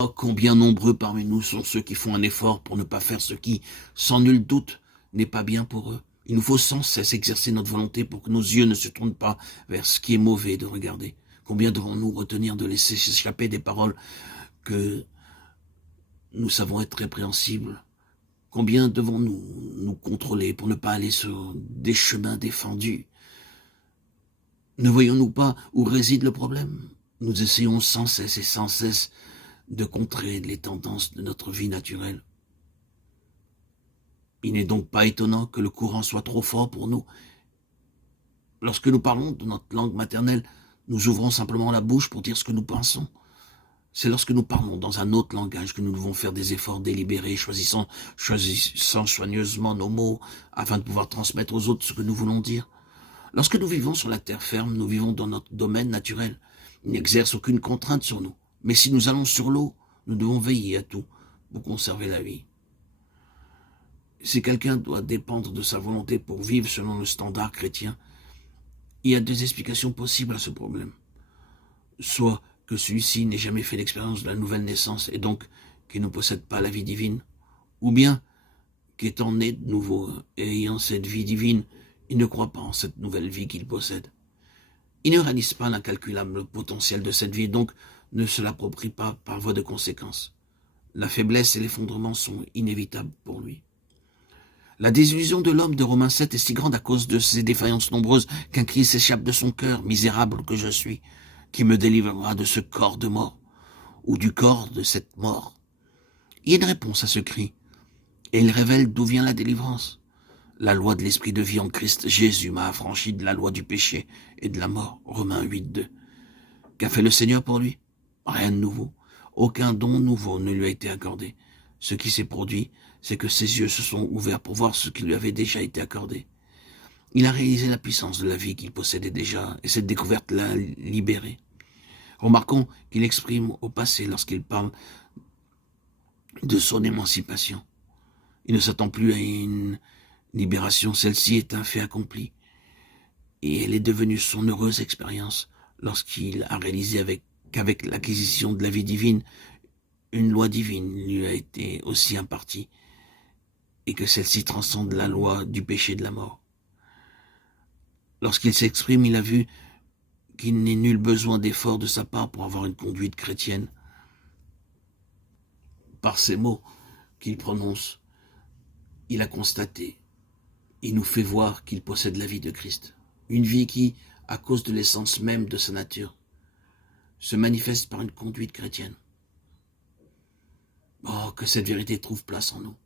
Oh, combien nombreux parmi nous sont ceux qui font un effort pour ne pas faire ce qui, sans nul doute, n'est pas bien pour eux. Il nous faut sans cesse exercer notre volonté pour que nos yeux ne se tournent pas vers ce qui est mauvais de regarder. Combien devons-nous retenir de laisser s'échapper des paroles que nous savons être répréhensibles? Combien devons-nous nous contrôler pour ne pas aller sur des chemins défendus? Ne voyons-nous pas où réside le problème? Nous essayons sans cesse et sans cesse de contrer les tendances de notre vie naturelle. Il n'est donc pas étonnant que le courant soit trop fort pour nous. Lorsque nous parlons de notre langue maternelle, nous ouvrons simplement la bouche pour dire ce que nous pensons. C'est lorsque nous parlons dans un autre langage que nous devons faire des efforts délibérés, choisissant soigneusement nos mots afin de pouvoir transmettre aux autres ce que nous voulons dire. Lorsque nous vivons sur la terre ferme, nous vivons dans notre domaine naturel. Il n'exerce aucune contrainte sur nous. Mais si nous allons sur l'eau, nous devons veiller à tout pour conserver la vie. Si quelqu'un doit dépendre de sa volonté pour vivre selon le standard chrétien, il y a deux explications possibles à ce problème. Soit que celui-ci n'ait jamais fait l'expérience de la nouvelle naissance et donc qu'il ne possède pas la vie divine, ou bien qu'étant né de nouveau et ayant cette vie divine, il ne croit pas en cette nouvelle vie qu'il possède. Il ne réalise pas l'incalculable potentiel de cette vie, donc ne se l'approprie pas par voie de conséquence. La faiblesse et l'effondrement sont inévitables pour lui. La désillusion de l'homme de Romains 7 est si grande à cause de ses défaillances nombreuses qu'un cri s'échappe de son cœur, misérable que je suis, qui me délivrera de ce corps de mort, ou du corps de cette mort. Il y a une réponse à ce cri, et il révèle d'où vient la délivrance. La loi de l'esprit de vie en Christ Jésus m'a affranchi de la loi du péché et de la mort. Romains 8:2. Qu'a fait le Seigneur pour lui? Rien de nouveau. Aucun don nouveau ne lui a été accordé. Ce qui s'est produit, c'est que ses yeux se sont ouverts pour voir ce qui lui avait déjà été accordé. Il a réalisé la puissance de la vie qu'il possédait déjà, et cette découverte l'a libéré. Remarquons qu'il exprime au passé lorsqu'il parle de son émancipation. Il ne s'attend plus à une libération, celle-ci est un fait accompli. Et elle est devenue son heureuse expérience lorsqu'il a réalisé qu'avec l'acquisition de la vie divine, une loi divine lui a été aussi impartie et que celle-ci transcende la loi du péché et de la mort. Lorsqu'il s'exprime, il a vu qu'il n'est nul besoin d'effort de sa part pour avoir une conduite chrétienne. Par ces mots qu'il prononce, il a constaté, il nous fait voir qu'il possède la vie de Christ. Une vie qui, à cause de l'essence même de sa nature, se manifeste par une conduite chrétienne. Oh, que cette vérité trouve place en nous.